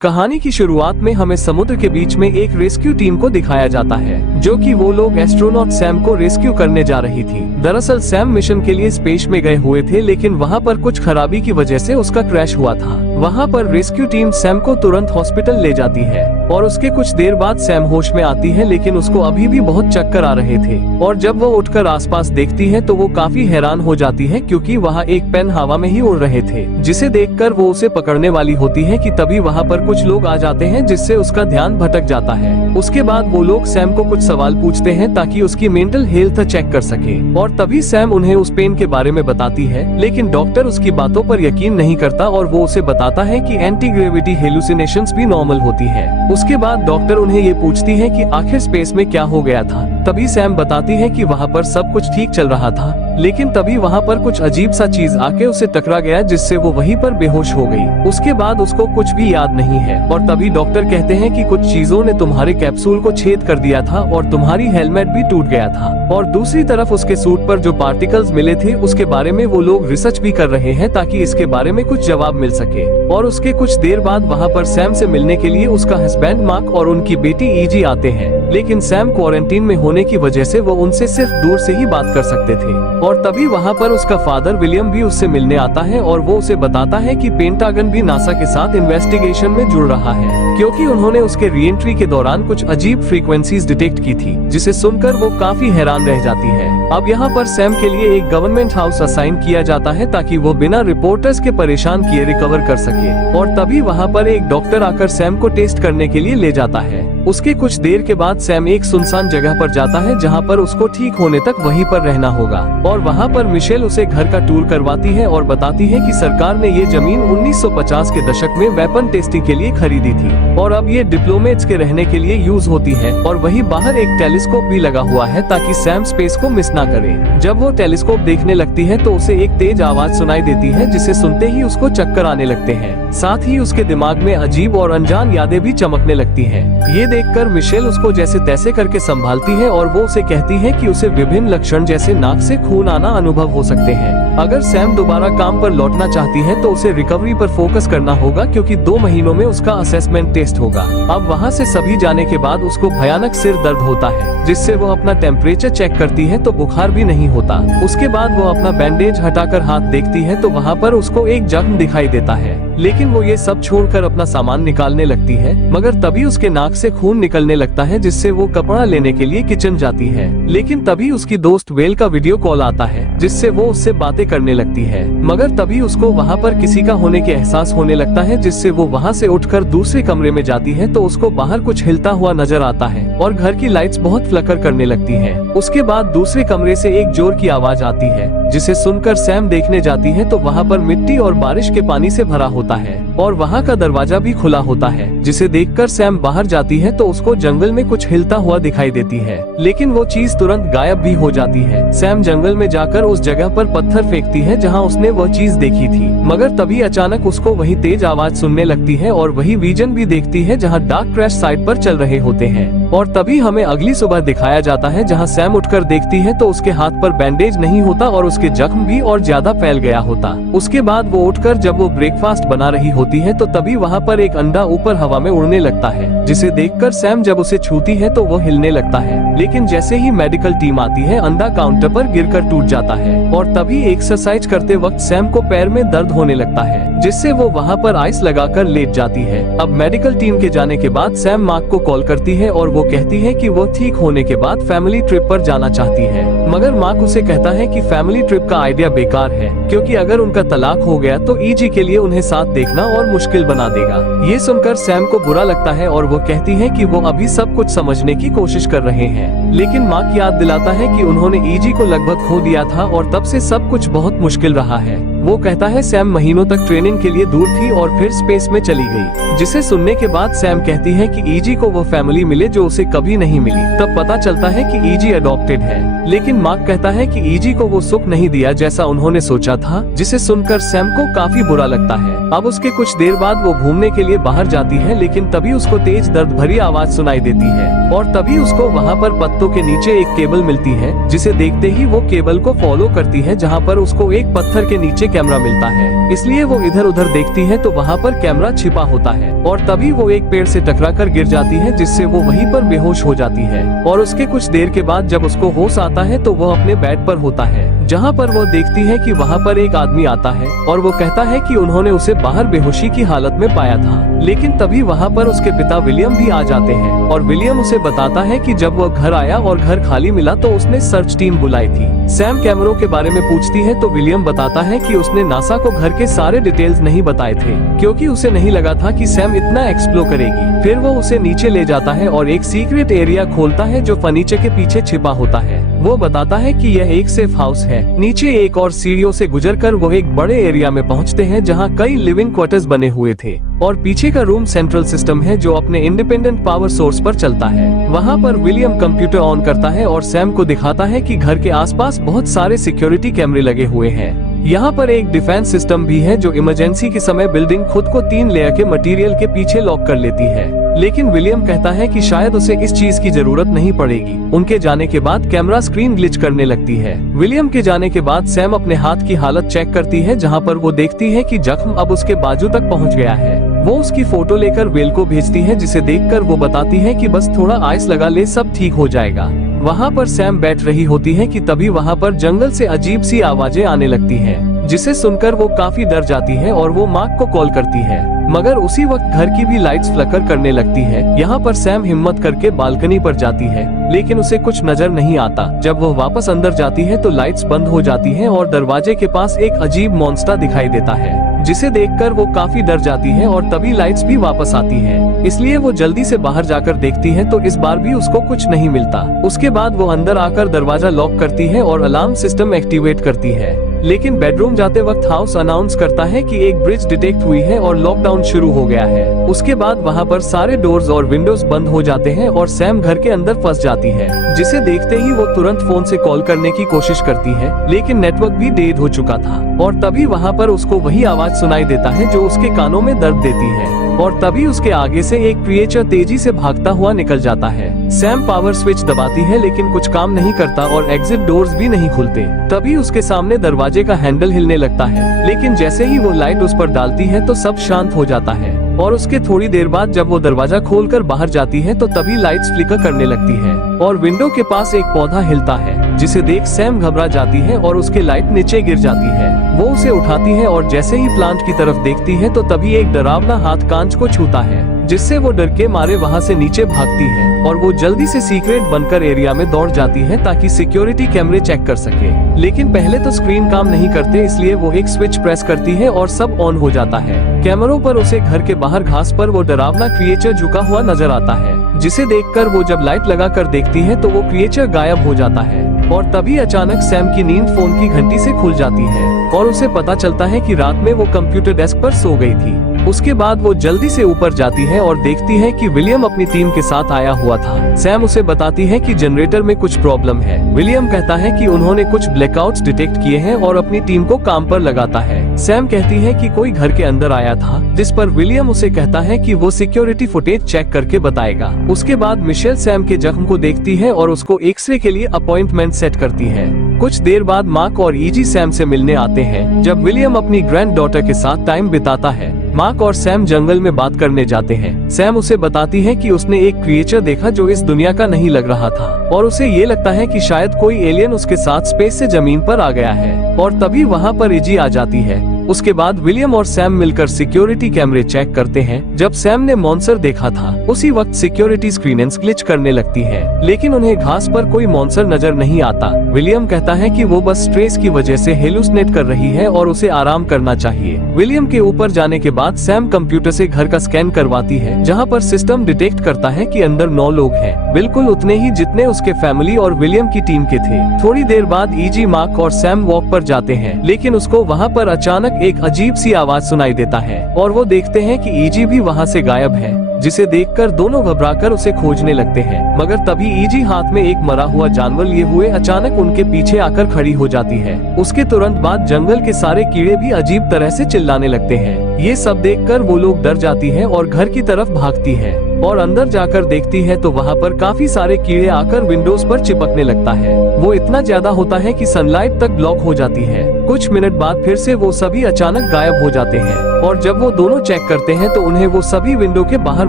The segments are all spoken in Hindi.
कहानी की शुरुआत में हमें समुद्र के बीच में एक रेस्क्यू टीम को दिखाया जाता है, जो कि वो लोग एस्ट्रोनॉट सैम को रेस्क्यू करने जा रही थी। दरअसल सैम मिशन के लिए स्पेस में गए हुए थे, लेकिन वहाँ पर कुछ खराबी की वजह से उसका क्रैश हुआ था। वहाँ पर रेस्क्यू टीम सैम को तुरंत हॉस्पिटल ले जाती है और उसके कुछ देर बाद सैम होश में आती है, लेकिन उसको अभी भी बहुत चक्कर आ रहे थे। और जब वो उठकर आसपास देखती है तो वो काफी हैरान हो जाती है, क्योंकि वहाँ एक पेन हवा में ही उड़ रहे थे, जिसे देखकर वो उसे पकड़ने वाली होती है कि तभी वहाँ पर कुछ लोग आ जाते हैं, जिससे उसका ध्यान भटक जाता है। उसके बाद वो लोग सैम को कुछ सवाल पूछते हैं ताकि उसकी मेंटल हेल्थ चेक कर सके, और तभी सैम उन्हें उस पेन के बारे में बताती है, लेकिन डॉक्टर उसकी बातों पर यकीन नहीं करता और वो उसे बताता है कि एंटी ग्रेविटी हेलुसिनेशंस भी नॉर्मल होती है। उसके बाद डॉक्टर उन्हें ये पूछती है कि आखिर स्पेस में क्या हो गया था। तभी सैम बताती है कि वहाँ पर सब कुछ ठीक चल रहा था, लेकिन तभी वहाँ पर कुछ अजीब सा चीज आके उसे टकरा गया, जिससे वो वहीं पर बेहोश हो गई। उसके बाद उसको कुछ भी याद नहीं है, और तभी डॉक्टर कहते हैं कि कुछ चीजों ने तुम्हारे कैप्सूल को छेद कर दिया था और तुम्हारी हेलमेट भी टूट गया था। और दूसरी तरफ उसके सूट पर जो पार्टिकल्स मिले थे उसके बारे में वो लोग रिसर्च भी कर रहे हैं, ताकि इसके बारे में कुछ जवाब मिल सके। और उसके कुछ देर बाद वहाँ पर सैम से मिलने के लिए उसका हस्बैंड मार्क और उनकी बेटी ईजी आते हैं, लेकिन सैम क्वारंटीन में होने की वजह से वो उनसे सिर्फ दूर से ही बात कर सकते थे। और तभी वहाँ पर उसका फादर विलियम भी उससे मिलने आता है और वो उसे बताता है कि पेंटागन भी नासा के साथ इन्वेस्टिगेशन में जुड़ रहा है, क्योंकि उन्होंने उसके रीएंट्री के दौरान कुछ अजीब फ्रीक्वेंसीज डिटेक्ट की थी, जिसे सुनकर वो काफी हैरान रह जाती है। अब यहाँ पर सैम के लिए एक गवर्नमेंट हाउस असाइन किया जाता है, ताकि वो बिना रिपोर्टर्स के परेशान किए रिकवर कर सके। और तभी वहाँ पर एक डॉक्टर आकर सैम को टेस्ट करने के लिए ले जाता है। उसके कुछ देर के बाद सैम एक सुनसान जगह पर जाता है, जहाँ पर उसको ठीक होने तक वहीं पर रहना होगा। और वहाँ पर मिशेल उसे घर का टूर करवाती है और बताती है कि सरकार ने ये जमीन 1950 के दशक में वेपन टेस्टिंग के लिए खरीदी थी, और अब ये डिप्लोमेट्स के रहने के लिए यूज होती है। और वहीं बाहर एक टेलीस्कोप भी लगा हुआ है, ताकि सैम स्पेस को मिस ना करे। जब वो टेलीस्कोप देखने लगती है तो उसे एक तेज आवाज सुनाई देती है, जिसे सुनते ही उसको चक्कर आने लगते हैं। साथ ही उसके दिमाग में अजीब और अनजान यादें भी चमकने लगती हैं। ये देखकर मिशेल उसको जैसे तैसे करके संभालती है और वो उसे कहती है कि उसे विभिन्न लक्षण जैसे नाक से खून आना अनुभव हो सकते हैं। अगर सैम दोबारा काम पर लौटना चाहती है तो उसे रिकवरी पर फोकस करना होगा, क्योंकि 2 महीनों में उसका असेसमेंट टेस्ट होगा। अब वहाँ से सभी जाने के बाद उसको भयानक सिर दर्द होता है, जिससे वो अपना टेम्परेचर चेक करती है तो बुखार भी नहीं होता। उसके बाद वो अपना बैंडेज हटाकर हाथ देखती है तो वहाँ पर उसको एक जख्म दिखाई देता है, लेकिन वो ये सब छोड़कर अपना सामान निकालने लगती है। मगर तभी उसके नाक से खून निकलने लगता है, जिससे वो कपड़ा लेने के लिए किचन जाती है। लेकिन तभी उसकी दोस्त वेल का वीडियो कॉल आता है, जिससे वो उससे बातें करने लगती है। मगर तभी उसको वहाँ पर किसी का होने के एहसास होने लगता है, जिससे वो वहाँ से उठकर दूसरे कमरे में जाती है तो उसको बाहर कुछ हिलता हुआ नजर आता है और घर की लाइट्स बहुत फ्लकर करने लगती है। उसके बाद दूसरे कमरे से एक जोर की आवाज आती है, जिसे सुनकर सैम देखने जाती है तो वहाँ पर मिट्टी और बारिश के पानी से भरा होता है और वहाँ का दरवाजा भी खुला होता है, जिसे देखकर सैम बाहर जाती है तो उसको जंगल में कुछ हिलता हुआ दिखाई देती है, लेकिन वो चीज तुरंत गायब भी हो जाती है। सैम जंगल में जाकर उस जगह पर पत्थर फेंकती है जहाँ उसने वह चीज देखी थी, मगर तभी अचानक उसको वही तेज आवाज सुनने लगती है और वही विजन भी देखती है, जहाँ डार्क क्रैश साइट पर चल रहे होते हैं। और तभी हमें अगली सुबह दिखाया जाता है, जहाँ सैम उठकर देखती है तो उसके हाथ पर बैंडेज नहीं होता और उसके जख्म भी और ज्यादा फैल गया होता। उसके बाद वो उठकर जब वो ब्रेकफास्ट बना रही होती है तो तभी वहाँ पर एक अंडा ऊपर हवा में उड़ने लगता है, जिसे देखकर सैम जब उसे छूती है तो वो हिलने लगता है, लेकिन जैसे ही मेडिकल टीम आती है अंडा काउंटर पर गिरकर टूट जाता है। और तभी एक्सरसाइज करते वक्त सैम को पैर में दर्द होने लगता है, जिससे वो वहाँ पर आइस लगाकर लेट जाती है। अब मेडिकल टीम के जाने के बाद सैम मार्क को कॉल करती है और वो कहती है कि वो ठीक होने के बाद फैमिली ट्रिप पर जाना चाहती है, मगर मार्क उसे कहता है कि फैमिली ट्रिप का आइडिया बेकार है, क्योंकि अगर उनका तलाक हो गया तो ईजी के लिए उन्हें साथ देखना और मुश्किल बना देगा। ये सुनकर सैम को बुरा लगता है और वो कहती है कि वो अभी सब कुछ समझने की कोशिश कर रहे हैं, लेकिन मार्क याद दिलाता है कि उन्होंने ईजी को लगभग खो दिया था और तब से सब कुछ बहुत मुश्किल रहा है। वो कहता है सैम महीनों तक ट्रेनिंग के लिए दूर थी और फिर स्पेस में चली गई, जिसे सुनने के बाद सैम कहती है कि ईजी को वो फैमिली मिले जो उसे कभी नहीं मिली। तब पता चलता है कि ईजी अडॉप्टेड है, लेकिन मार्क कहता है कि ईजी को वो सुख नहीं दिया जैसा उन्होंने सोचा था, जिसे सुनकर सैम को काफी बुरा लगता है। अब उसके कुछ देर बाद वो घूमने के लिए बाहर जाती है, लेकिन तभी उसको तेज दर्द भरी आवाज सुनाई देती है और तभी उसको वहाँ पर पत्तों के नीचे एक केबल मिलती है, जिसे देखते ही वो केबल को फॉलो करती है, जहाँ पर उसको एक पत्थर के नीचे पीछे कैमरा मिलता है, इसलिए वो इधर उधर देखती है तो वहाँ पर कैमरा छिपा होता है और तभी वो एक पेड़ से टकराकर गिर जाती है, जिससे वो वहीं पर बेहोश हो जाती है। और उसके कुछ देर के बाद जब उसको होश आता है तो वो अपने बेड पर होता है, जहाँ पर वो देखती है कि वहाँ पर एक आदमी आता है और वो कहता है कि उन्होंने उसे बाहर बेहोशी की हालत में पाया था। लेकिन तभी वहाँ पर उसके पिता विलियम भी आ जाते हैं और विलियम उसे बताता है कि जब वो घर आया और घर खाली मिला तो उसने सर्च टीम बुलाई थी। सैम कैमरों के बारे में पूछती है तो विलियम बताता है कि उसने नासा को घर के सारे डिटेल्स नहीं बताए थे, क्योंकि उसे नहीं लगा था कि सैम इतना एक्सप्लोर करेगी। फिर वो उसे नीचे ले जाता है और एक सीक्रेट एरिया खोलता है जो फर्नीचर के पीछे छिपा होता है। वो बताता है कि यह एक सेफ हाउस है। नीचे एक और सीढ़ियों से गुजरकर वो एक बड़े एरिया में पहुंचते हैं जहां कई लिविंग क्वार्टर्स बने हुए थे और पीछे का रूम सेंट्रल सिस्टम है जो अपने इंडिपेंडेंट पावर सोर्स पर चलता है। वहां पर विलियम कंप्यूटर ऑन करता है और सैम को दिखाता है कि घर के आसपास बहुत सारे सिक्योरिटी कैमरे लगे हुए हैं। यहाँ पर एक डिफेंस सिस्टम भी है जो इमरजेंसी के समय बिल्डिंग खुद को 3 लेयर के मटेरियल के पीछे लॉक कर लेती है। लेकिन विलियम कहता है कि शायद उसे इस चीज की जरूरत नहीं पड़ेगी। उनके जाने के बाद कैमरा स्क्रीन ग्लिच करने लगती है। विलियम के जाने के बाद सैम अपने हाथ की हालत चेक करती है, जहाँ पर वो देखती है कि जख्म अब उसके बाजू तक पहुँच गया है। वो उसकी फोटो लेकर वेल को भेजती है, जिसे देखकर वो बताती है कि बस थोड़ा आइस लगा ले, सब ठीक हो जाएगा। वहाँ पर सैम बैठ रही होती है कि तभी वहाँ पर जंगल से अजीब सी आवाजें आने लगती हैं, जिसे सुनकर वो काफी डर जाती है और वो मार्क को कॉल करती है। मगर उसी वक्त घर की भी लाइट्स फ्लिकर करने लगती है। यहाँ पर सैम हिम्मत करके बालकनी पर जाती है, लेकिन उसे कुछ नजर नहीं आता। जब वो वापस अंदर जाती है तो लाइट्स बंद हो जाती हैं और दरवाजे के पास एक अजीब मॉन्स्टर दिखाई देता है, जिसे देखकर वो काफी डर जाती है और तभी लाइट्स भी वापस आती हैं। इसलिए वो जल्दी से बाहर जाकर देखती है तो इस बार भी उसको कुछ नहीं मिलता। उसके बाद वो अंदर आकर दरवाजा लॉक करती है और अलार्म सिस्टम एक्टिवेट करती है। लेकिन बेडरूम जाते वक्त हाउस अनाउंस करता है कि एक ब्रिज डिटेक्ट हुई है और लॉकडाउन शुरू हो गया है। उसके बाद वहाँ पर सारे डोर्स और विंडोज बंद हो जाते हैं और सैम घर के अंदर फंस जाती है, जिसे देखते ही वो तुरंत फोन से कॉल करने की कोशिश करती है, लेकिन नेटवर्क भी डेड हो चुका था। और तभी वहाँ पर उसको वही आवाज सुनाई देता है जो उसके कानों में दर्द देती है और तभी उसके आगे से एक क्रिएचर तेजी से भागता हुआ निकल जाता है। सैम पावर स्विच दबाती है लेकिन कुछ काम नहीं करता और एग्जिट डोर्स भी नहीं खुलते। तभी उसके सामने दरवाजे का हैंडल हिलने लगता है, लेकिन जैसे ही वो लाइट उस पर डालती है तो सब शांत हो जाता है। और उसके थोड़ी देर बाद जब वो दरवाजा खोलकर बाहर जाती है तो तभी लाइट्स फ्लिकर करने लगती है और विंडो के पास एक पौधा हिलता है, जिसे देख सैम घबरा जाती है और उसके लाइट नीचे गिर जाती है। वो उसे उठाती है और जैसे ही प्लांट की तरफ देखती है तो तभी एक डरावना हाथ कांच को छूता है, जिससे वो डर के मारे वहाँ से नीचे भागती है और वो जल्दी से सीक्रेट बनकर एरिया में दौड़ जाती है ताकि सिक्योरिटी कैमरे चेक कर सके। लेकिन पहले तो स्क्रीन काम नहीं करते, इसलिए वो एक स्विच प्रेस करती है और सब ऑन हो जाता है। कैमरों पर उसे घर के बाहर घास पर वो डरावना क्रिएचर झुका हुआ नजर आता है, जिसे देखकर वो जब लाइट लगाकर देखती है तो वो क्रिएचर गायब हो जाता है। और तभी अचानक सैम की नींद फोन की घंटी से खुल जाती है और उसे पता चलता है कि रात में वो कंप्यूटर डेस्क पर सो गई थी। उसके बाद वो जल्दी से ऊपर जाती है और देखती है कि विलियम अपनी टीम के साथ आया हुआ था। सैम उसे बताती है कि जनरेटर में कुछ प्रॉब्लम है। विलियम कहता है कि उन्होंने कुछ ब्लैकआउट्स डिटेक्ट किए हैं और अपनी टीम को काम पर लगाता है। सैम कहती है कि कोई घर के अंदर आया था, जिस पर विलियम उसे कहता है कि वो सिक्योरिटी फुटेज चेक करके बताएगा। उसके बाद मिशेल सैम के जख्म को देखती है और उसको एक्सरे के लिए अपॉइंटमेंट सेट करती है। कुछ देर बाद मार्क और ईजी सैम से मिलने आते हैं। जब विलियम अपनी ग्रैंड डॉटर के साथ टाइम बिताता है, मार्क और सैम जंगल में बात करने जाते हैं। सैम उसे बताती है कि उसने एक क्रिएचर देखा जो इस दुनिया का नहीं लग रहा था और उसे ये लगता है कि शायद कोई एलियन उसके साथ स्पेस से जमीन पर आ गया है। और तभी वहाँ पर इजी आ जाती है। उसके बाद विलियम और सैम मिलकर सिक्योरिटी कैमरे चेक करते हैं। जब सैम ने मॉन्स्टर देखा था, उसी वक्त सिक्योरिटी स्क्रीन्स ग्लिच करने लगती है, लेकिन उन्हें घास पर कोई मॉन्स्टर नजर नहीं आता। विलियम कहता है कि वो बस स्ट्रेस की वजह से हेलुसिनेट कर रही है और उसे आराम करना चाहिए। विलियम के ऊपर जाने के बाद सैम कंप्यूटर से घर का स्कैन करवाती है, जहाँ पर सिस्टम डिटेक्ट करता है कि अंदर 9 लोग हैं, बिल्कुल उतने ही जितने उसके फैमिली और विलियम की टीम के थे। थोड़ी देर बाद ईजी, मार्क और सैम वॉक पर जाते हैं, लेकिन उसको वहाँ पर अचानक एक अजीब सी आवाज सुनाई देता है और वो देखते हैं कि ईजी भी वहाँ से गायब है। जिसे देखकर दोनों घबराकर उसे खोजने लगते हैं। मगर तभी ईजी हाथ में एक मरा हुआ जानवर लिए हुए अचानक उनके पीछे आकर खड़ी हो जाती है। उसके तुरंत बाद जंगल के सारे कीड़े भी अजीब तरह से चिल्लाने लगते हैं। ये सब देखकर वो लोग डर जाती है और घर की तरफ भागती है और अंदर जाकर देखती है तो वहाँ पर काफी सारे कीड़े आकर विंडोज पर चिपकने लगता है। वो इतना ज्यादा होता है कि सनलाइट तक ब्लॉक हो जाती है। कुछ मिनट बाद फिर से वो सभी अचानक गायब हो जाते हैं और जब वो दोनों चेक करते हैं तो उन्हें वो सभी विंडो के बाहर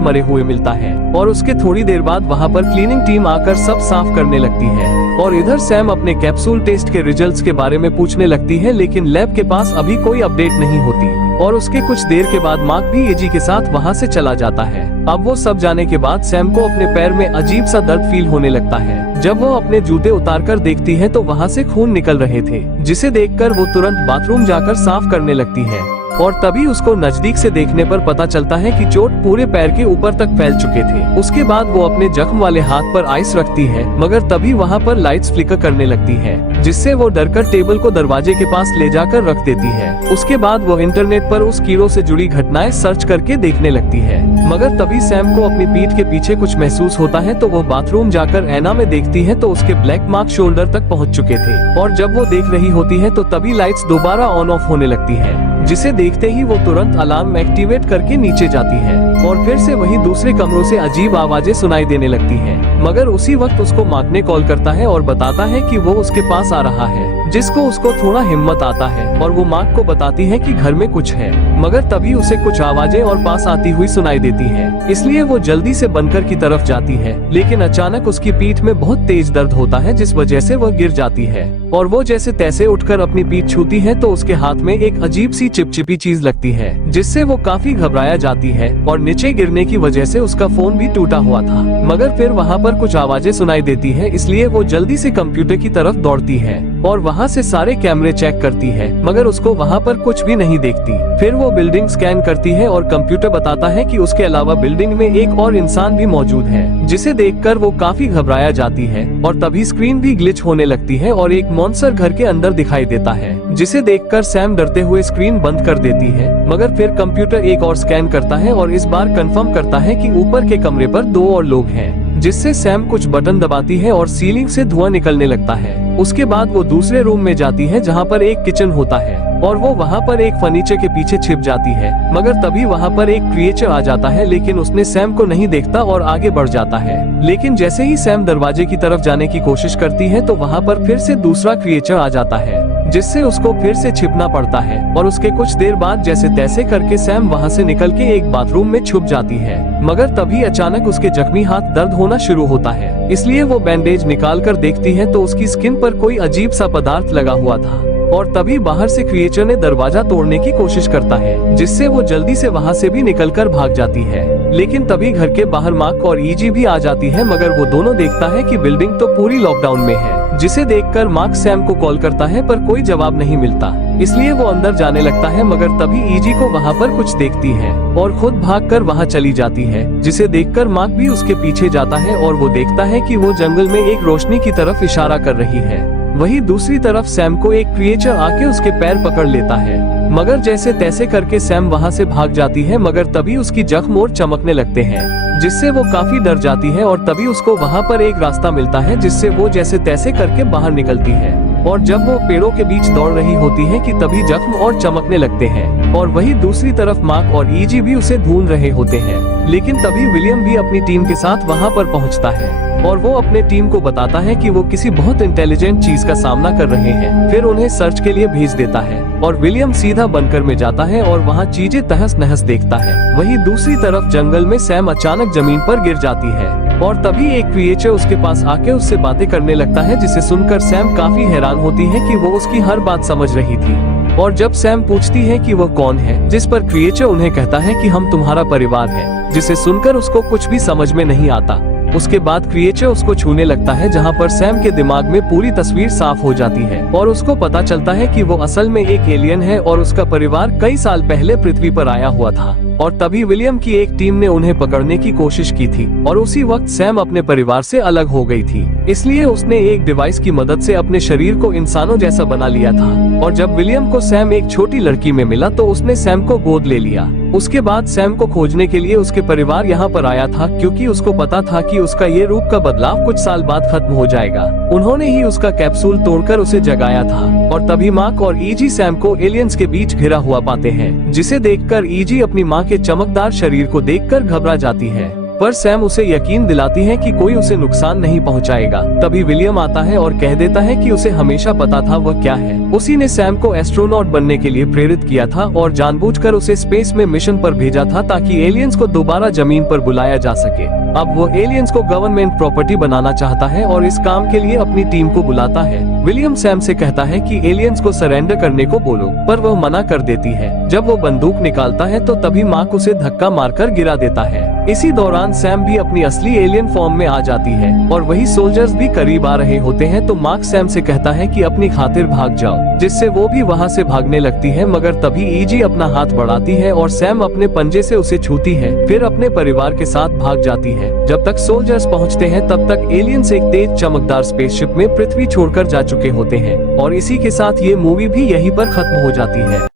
मरे हुए मिलता है। और उसके थोड़ी देर बाद वहाँ पर क्लीनिंग टीम आकर सब साफ करने लगती है। और इधर सैम अपने कैप्सूल टेस्ट के रिजल्ट्स के बारे में पूछने लगती है, लेकिन लैब के पास अभी कोई अपडेट नहीं होती। और उसके कुछ देर के बाद मार्क भी एजी के साथ वहाँ से चला जाता है। अब वो सब जाने के बाद सैम को अपने पैर में अजीब सा दर्द फील होने लगता है। जब वो अपने जूते उतारकर देखती है तो वहाँ से खून निकल रहे थे, जिसे देखकर वो तुरंत बाथरूम जाकर साफ करने लगती है। और तभी उसको नजदीक से देखने पर पता चलता है कि चोट पूरे पैर के ऊपर तक फैल चुके थे। उसके बाद वो अपने जख्म वाले हाथ पर आइस रखती है, मगर तभी वहाँ पर लाइट्स फ्लिकर करने लगती है, जिससे वो डरकर टेबल को दरवाजे के पास ले जाकर रख देती है। उसके बाद वो इंटरनेट पर उस कीड़ों से जुड़ी घटनाएं सर्च करके देखने लगती है। मगर तभी सैम को अपनी पीठ के पीछे कुछ महसूस होता है तो वो बाथरूम जाकर ऐना में देखती है तो उसके ब्लैक मार्क शोल्डर तक पहुँच चुके थे। और जब वो देख रही होती है तो तभी लाइट्स दोबारा ऑन ऑफ होने लगती है, जिसे देखते ही वो तुरंत अलार्म एक्टिवेट करके नीचे जाती है और फिर से वही दूसरे कमरों से अजीब आवाजें सुनाई देने लगती हैं। मगर उसी वक्त उसको मार्क ने कॉल करता है और बताता है कि वो उसके पास आ रहा है, जिसको उसको थोड़ा हिम्मत आता है और वो मार्क को बताती है कि घर में कुछ है। मगर तभी उसे कुछ आवाजें और पास आती हुई सुनाई देती है, इसलिए वो जल्दी से बंकर की तरफ जाती है। लेकिन अचानक उसकी पीठ में बहुत तेज दर्द होता है, जिस वजह से वह गिर जाती है और वो जैसे तैसे उठकर अपनी पीठ छूती है तो उसके हाथ में एक अजीब सी चिपचिपी चीज लगती है, जिससे वो काफी घबराया जाती है और नीचे गिरने की वजह से उसका फोन भी टूटा हुआ था। मगर फिर वहाँ पर कुछ आवाजें सुनाई देती है, इसलिए वो जल्दी से कंप्यूटर की तरफ दौड़ती है और वहाँ से सारे कैमरे चेक करती है, मगर उसको वहाँ पर कुछ भी नहीं देखती। फिर वो बिल्डिंग स्कैन करती है और कंप्यूटर बताता है कि उसके अलावा बिल्डिंग में एक और इंसान भी मौजूद है, जिसे देखकर वो काफी घबराया जाती है। और तभी स्क्रीन भी ग्लिच होने लगती है और एक मॉन्स्टर घर के अंदर दिखाई देता है, जिसे देखकर सैम डरते हुए स्क्रीन बंद कर देती है। मगर फिर कंप्यूटर एक और स्कैन करता है और इस बार कंफर्म करता है कि ऊपर के कमरे पर 2 और लोग हैं, जिससे सैम कुछ बटन दबाती है और सीलिंग से धुआं निकलने लगता है। उसके बाद वो दूसरे रूम में जाती है जहाँ पर एक किचन होता है और वो वहाँ पर एक फर्नीचर के पीछे छिप जाती है। मगर तभी वहाँ पर एक क्रिएचर आ जाता है, लेकिन उसने सैम को नहीं देखता और आगे बढ़ जाता है। लेकिन जैसे ही सैम दरवाजे की तरफ जाने की कोशिश करती है तो वहाँ पर फिर से दूसरा क्रिएचर आ जाता है, जिससे उसको फिर से छिपना पड़ता है। और उसके कुछ देर बाद जैसे तैसे करके सैम वहाँ से निकल के एक बाथरूम में छुप जाती है। मगर तभी अचानक उसके जख्मी हाथ दर्द होना शुरू होता है, इसलिए वो बैंडेज निकाल कर देखती है तो उसकी स्किन पर कोई अजीब सा पदार्थ लगा हुआ था। और तभी बाहर से क्रिएचर ने दरवाजा तोड़ने की कोशिश करता है, जिससे वो जल्दी से वहाँ से भी निकलकर भाग जाती है। लेकिन तभी घर के बाहर मार्क और ईजी भी आ जाती है, मगर वो दोनों देखता है कि बिल्डिंग तो पूरी लॉकडाउन में है, जिसे देखकर मार्क सैम को कॉल करता है पर कोई जवाब नहीं मिलता, इसलिए वो अंदर जाने लगता है। मगर तभी ईजी को वहाँ पर कुछ देखती है और खुद भागकर वहाँ चली जाती है, जिसे देखकर मार्क भी उसके पीछे जाता है और वो देखता है कि वो जंगल में एक रोशनी की तरफ इशारा कर रही है। वहीं दूसरी तरफ सैम को एक क्रिएचर आके उसके पैर पकड़ लेता है, मगर जैसे तैसे करके सैम वहाँ से भाग जाती है। मगर तभी उसकी जख्म और चमकने लगते हैं, जिससे वो काफी डर जाती है और तभी उसको वहाँ पर एक रास्ता मिलता है, जिससे वो जैसे तैसे करके बाहर निकलती है। और जब वो पेड़ों के बीच दौड़ रही होती है कि तभी जख्म और चमकने लगते हैं और वहीं दूसरी तरफ मार्क और ईजी भी उसे ढूंढ रहे होते हैं। लेकिन तभी विलियम भी अपनी टीम के साथ वहाँ पर पहुँचता है और वो अपने टीम को बताता है कि वो किसी बहुत इंटेलिजेंट चीज का सामना कर रहे हैं। फिर उन्हें सर्च के लिए भेज देता है और विलियम सीधा बंकर में जाता है और वहाँ चीजें तहस नहस देखता है। वहीं दूसरी तरफ जंगल में सैम अचानक जमीन पर गिर जाती है और तभी एक क्रिएचर उसके पास आके उससे बातें करने लगता है, जिसे सुनकर सैम काफी हैरान होती है कि वो उसकी हर बात समझ रही थी। और जब सैम पूछती है कि वो कौन है, जिस पर क्रिएचर उन्हें कहता है कि हम तुम्हारा परिवार है, जिसे सुनकर उसको कुछ भी समझ में नहीं आता। उसके बाद क्रिएचर उसको छूने लगता है, जहाँ पर सैम के दिमाग में पूरी तस्वीर साफ हो जाती है और उसको पता चलता है कि वो असल में एक एलियन है और उसका परिवार कई साल पहले पृथ्वी पर आया हुआ था और तभी विलियम की एक टीम ने उन्हें पकड़ने की कोशिश की थी और उसी वक्त सैम अपने परिवार से अलग हो गई थी। इसलिए उसने एक डिवाइस की मदद से अपने शरीर को इंसानों जैसा बना लिया था और जब विलियम को सैम एक छोटी लड़की में मिला तो उसने सैम को गोद ले लिया। उसके बाद सैम को खोजने के लिए उसके परिवार यहाँ पर आया था क्योंकि उसको पता था कि उसका ये रूप का बदलाव कुछ साल बाद खत्म हो जाएगा। उन्होंने ही उसका कैप्सूल तोड़कर उसे जगाया था और तभी मार्क और ईजी सैम को एलियंस के बीच घिरा हुआ पाते हैं, जिसे देखकर ईजी अपनी माँ के चमकदार शरीर को देखकर घबरा जाती है, पर सैम उसे यकीन दिलाती है कि कोई उसे नुकसान नहीं पहुंचाएगा। तभी विलियम आता है और कह देता है कि उसे हमेशा पता था वह क्या है। उसी ने सैम को एस्ट्रोनॉट बनने के लिए प्रेरित किया था और जानबूझकर उसे स्पेस में मिशन पर भेजा था ताकि एलियंस को दोबारा जमीन पर बुलाया जा सके। अब वो एलियंस को गवर्नमेंट प्रॉपर्टी बनाना चाहता है और इस काम के लिए अपनी टीम को बुलाता है। विलियम सैम से कहता है कि एलियंस को सरेंडर करने को बोलो, पर वह मना कर देती है। जब वो बंदूक निकालता है तो तभी मार्क उसे धक्का मारकर गिरा देता है। इसी दौरान सैम भी अपनी असली एलियन फॉर्म में आ जाती है और वही सोल्जर्स भी करीब आ रहे होते हैं तो मार्क सैम से कहता है कि अपनी खातिर भाग जाओ, जिससे वो भी वहाँ से भागने लगती है, मगर तभी ईजी अपना हाथ बढ़ाती है और सैम अपने पंजे से उसे छूती है, फिर अपने परिवार के साथ भाग जाती है। जब तक सोल्जर्स पहुँचते हैं तब तक एलियंस एक तेज चमकदार स्पेसशिप में पृथ्वी छोड़कर जा चुके होते हैं और इसी के साथ ये मूवी भी यहीं पर खत्म हो जाती है।